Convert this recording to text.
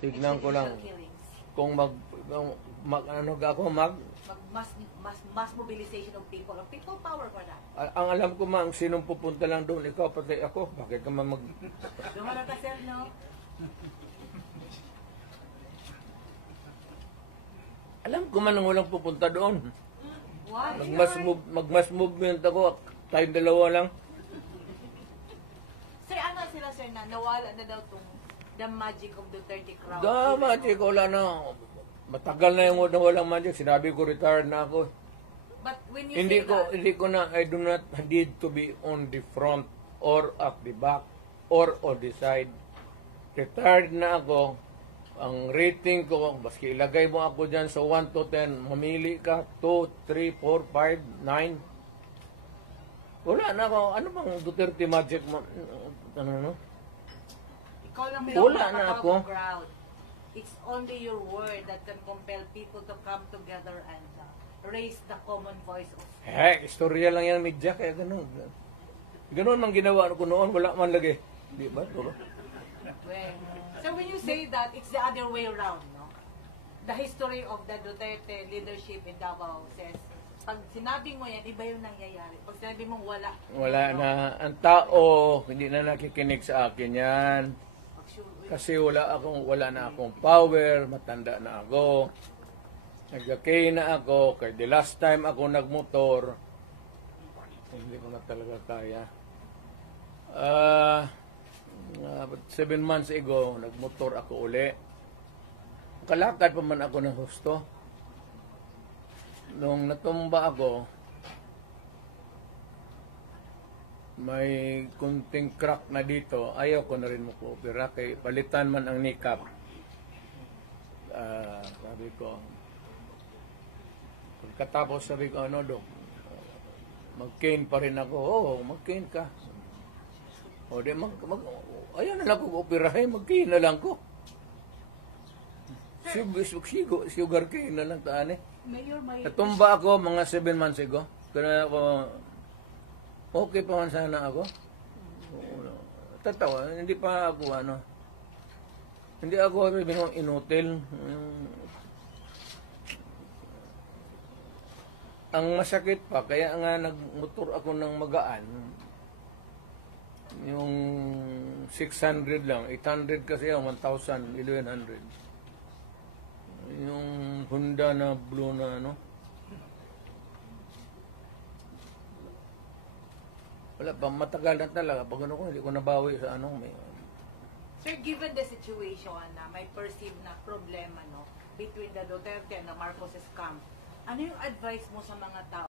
Tignan ko lang. Killings. Kung ano ako, Mass mobilization of people. Of people power for that. ang alam ko ang sinong pupunta lang doon, ikaw pati ako. Bakit ka man Dumara ka, sir, no? Alam ko man ang walang pupunta doon. Why? Magmass movement ako, tayong dalawa lang. Sir, ano sila, sir, na nawala na daw tong the magic of Duterte crowd? Magic, wala na. Matagal na yung walang magic. Sinabi ko, retired na ako. But when you Hindi say ko na, I do not need to be on the front or at the back or on the side. Retired na ako. Ang rating ko, baski ilagay mo ako dyan sa 1 to 10, mamili ka, 2, 3, 4, 5, 9. Wala na ako. Ano bang Duterte magic? Ano? ikaw lang Wala na ako. crowd. It's only your word that can compel people to come together and raise the common voice of Istorya lang yan, media, kaya ganun. Ganun ang ginawa ko noon, wala man lagi. Di ba? well. So when you say that, it's the other way around, no? The history of the Duterte leadership in Davao says, pag sinabi mo yan, iba yung nangyayari. Pag sinabi mo wala. Wala na. Ang tao, hindi na nakikinig sa akin yan. Kasi wala na akong power, matanda na ako. Nagkakay na ako, kaya the last time ako nagmotor, hindi ko na talaga kaya. 7 months ago, nagmotor ako uli. Kalakad pa man ako ng husto. Nung natumba ako, may kunting crack na dito. Ayaw ko na rin mag-opera. Kaya palitan man ang nikap. Sabi ko, pagkatapos sabi ko, ano, Dok, mag-cane pa rin ako. Oo, mag-cane ka. O, di, ayaw na lang ko operahin, mag-cane na lang ko. Sugar cane na lang taan eh. Natumba ako mga 7 months ago. Kaya ako, okay pa man sana ako. Tatawa, hindi pa ako hindi ako binong inutil. Ang masakit pa, kaya nga nagmotor ako ng magaan. Yung 600 lang, 800 kasi yung 1,000, 1,100. Yung Honda na blue na wala pa, matagal na talaga. Pag ko, hindi ko nabawi sa Sir, given the situation na may perceived na problema between the Duterte and the Marcoses camp, ano yung advice mo sa mga tao?